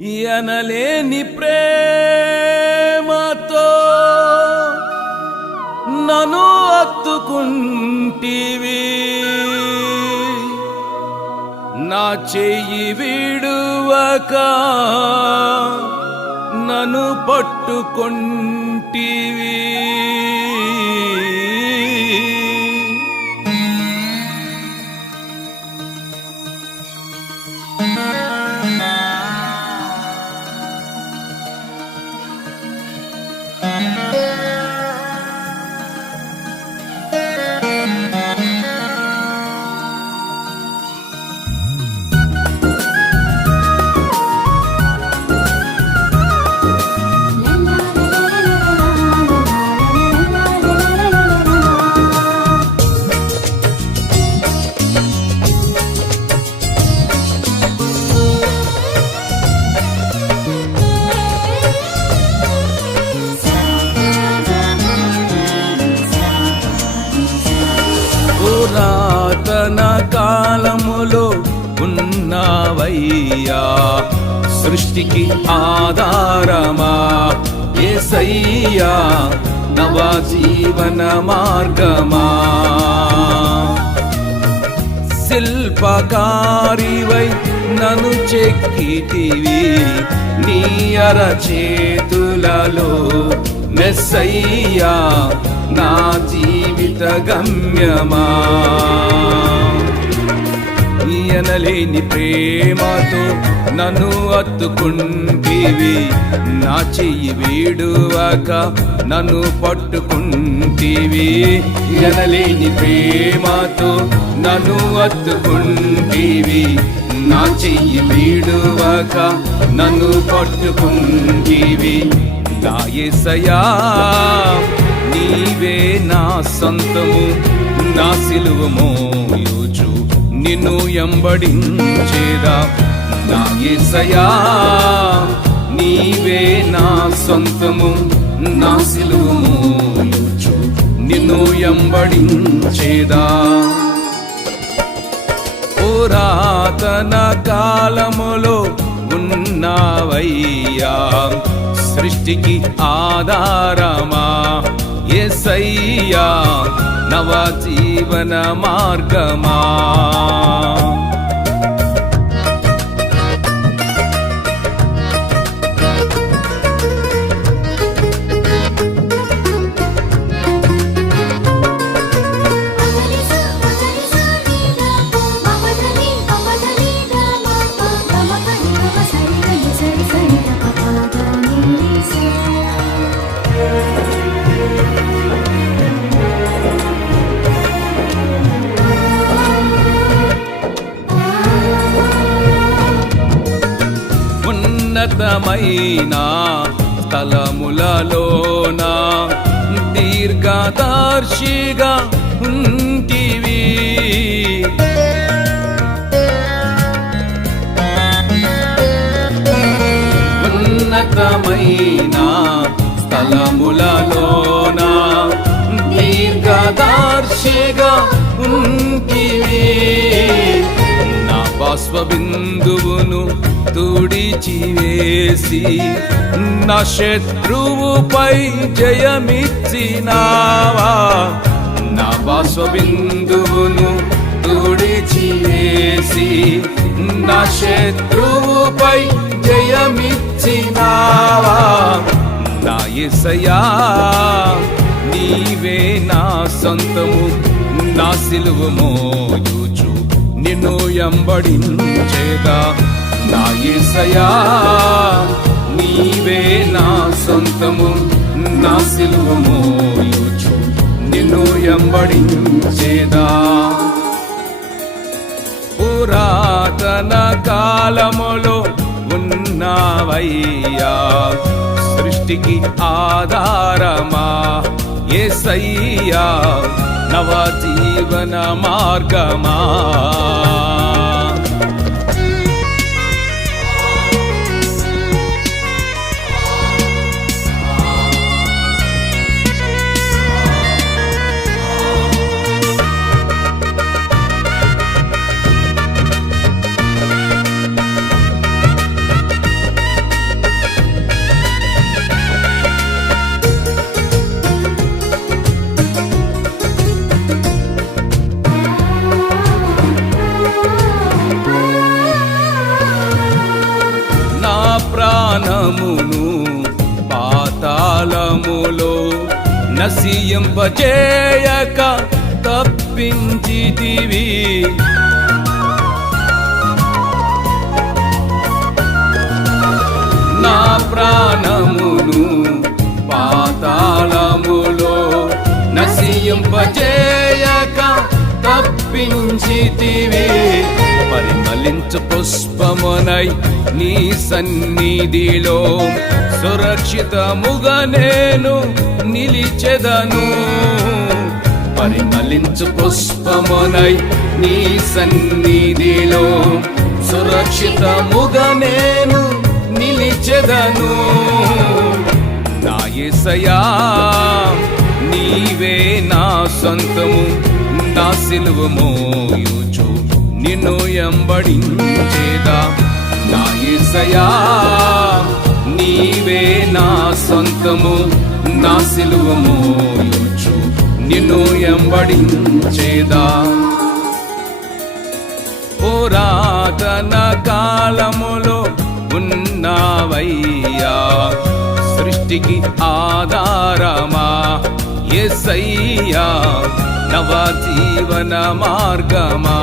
ఎనలేని ప్రేమతో నన్ను హత్తుకుంటివి, నా చెయ్యి విడువక నన్ను పట్టుకొంటివి. పురాతన కాలములో ఉన్నవయ్యా, సృష్టికి ఆధారమా యేసయ్యా, నవ జీవన మార్గమా. శిల్పకారివై నన్ను చెక్కితివి, నీ అరచేతులలో మెస్సయ్యా, నా జీవిత గమ్యమా. ఎనలేని ప్రేమతో నన్ను హత్తుకుంటివి, నా చెయ్యి విడువక నన్ను పట్టుకుంటివి. ఎనలేని ప్రేమతో నన్ను హత్తుకుంటివి, నా చెయ్యి విడువక నన్ను పట్టుకుంటివి. నా యేసయ్యా నీవే నా సొంతము, నా సిలువ మోయుచు నిన్ను ఎంబడించేదా. నా యేసయ్యా నీవే నా సొంతము, నా సిలువ మోయుచు నిన్ను ఎంబడించేదా. పురాతన కాలములో ఉన్నవయ్యా, సృష్టికి ఆధారమా యేసయ్యా, నవ జీవన మార్గమా. ఉన్నతమైన స్థలములలోన దీర్ఘదర్శిగా ఉంటివి, ఉన్నతమైన స్థలములలోన దీర్ఘదర్శిగా ఉంటివి. నా బాష్పబిందువును తుడిచివేసి నా శత్రువుపై జయమిచ్చినావా. నా బాష్పబిందువును తుడిచివేసి నా శత్రువుపై జయమిచ్చినావా. నా యేసయ్యా నీవే నా సొంతము, నా సిలువ మోయుచు నిన్ను ఎంబడించేదా. నా యేసయ్యా నీవే నా సొంతము, నా సిలువ మోయుచు నిన్ను ఎంబడించేదా. పురాతన కాలములో ఉన్నవయ్యా, సృష్టికి ఆధారమా యేసయ్యా, నవ జీవన మార్గమా. ప్రాణమును పాతాళములో నశింపజేయక తప్పించితివి. నా ప్రాణమును పాతాళములో నశింపజేయక తప్పించితివి. పరిమళించు పుష్పమునై నీ సన్నిధిలో సురక్షితముగా నేను నిలిచెదను. పరిమళించు పుష్పమునై నీ సన్నిధిలో సురక్షితముగా నేను నిలిచెదను. నా యేసయ్యా నీవే నా సొంతము, నా సిలువ మోయుచు నిన్ను ఎంబడించేదా. నా యేసయ్యా నీవే నా సొంతము, నా సిలువ మోయుచు నిన్ను ఎంబడించేదా. పురాతన కాలములో ఉన్నావయ్యా సృష్టికి ఆధారమా యేసయ్యా నవ జీవన మార్గమా.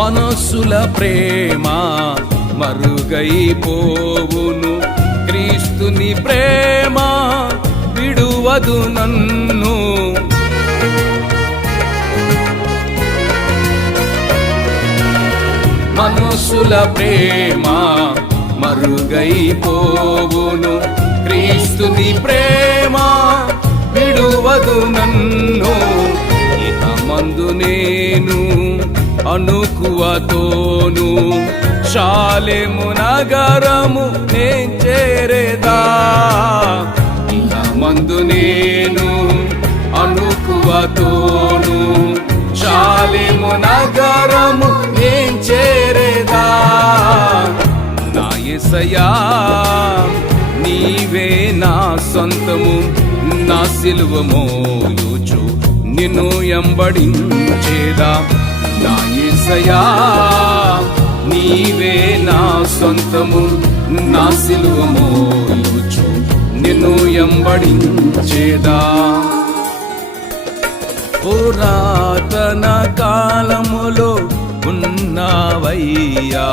మనసుల ప్రేమ మరుగైపోవును, క్రీస్తుని ప్రేమ విడువదు నన్ను. మనసుల ప్రేమ మరుగైపోవును, క్రీస్తుని ప్రేమ విడువదు నన్ను. ఇక మందు నేను అనుకువతోను షాలెము నగరము నేను చేరేదా. ఇక మందు నేను అనుకువతోను షాలెము నగరము నేను చేరేదా. నా యేసయ్యా నీవే నా సొంతము, నా సిలువ మోయుచు నిన్ను ఎంబడించేదా. నా యేసయ్యా నీవే నా సొంతము, నా సిలువ మోయుచు నిన్ను ఎంబడించేదా. పురాతన కాలములో ఉన్నావయ్యా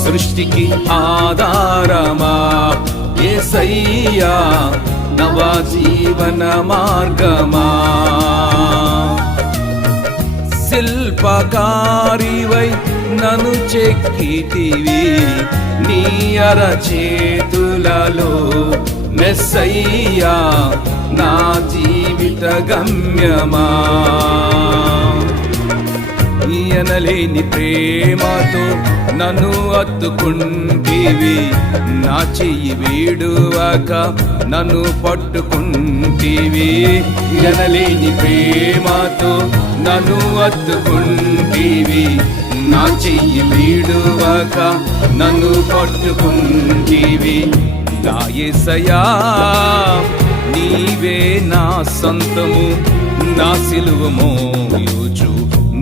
సృష్టికి ఆధారమా యేసయ్యా నవ జీవన మార్గమా. శిల్పకారివై నన్ను చెక్కితివి నీ అరచేతులలో మెస్సయ్యా నా జీవిత గమ్యమా. ఎనలేని ప్రేమతో నన్ను అత్తుకుంటివి, నా చెయ్యి వీడువక నన్ను పట్టుకుంటివి. ఎనలేని ప్రేమతో నన్ను అత్తుకుంటివి, నా చెయ్యి వీడువక నన్ను పట్టుకుంటివి. నా యేసయ్యా నీవే నా సొంతము, నా సిలువ మోయుచు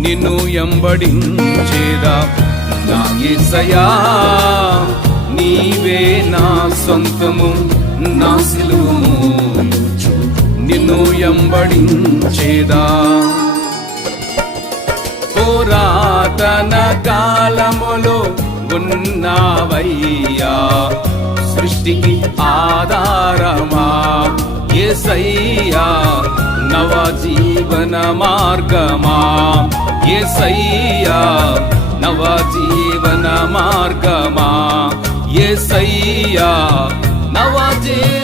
నిన్ను ఎంబడించేదా. నా యేసయ్యా నీవే నా సొంతము, నా సిలువ మోయుచు నిన్ను ఎంబడించేదా. పురాతన కాలములో ఉన్నావయ్యా సృష్టికి ఆధారమా యేసయ్యా నవ జీవన మార్గమా. యేసయ్యా నవ జీవన మార్గమా. యేసయ్యా నవ జీవన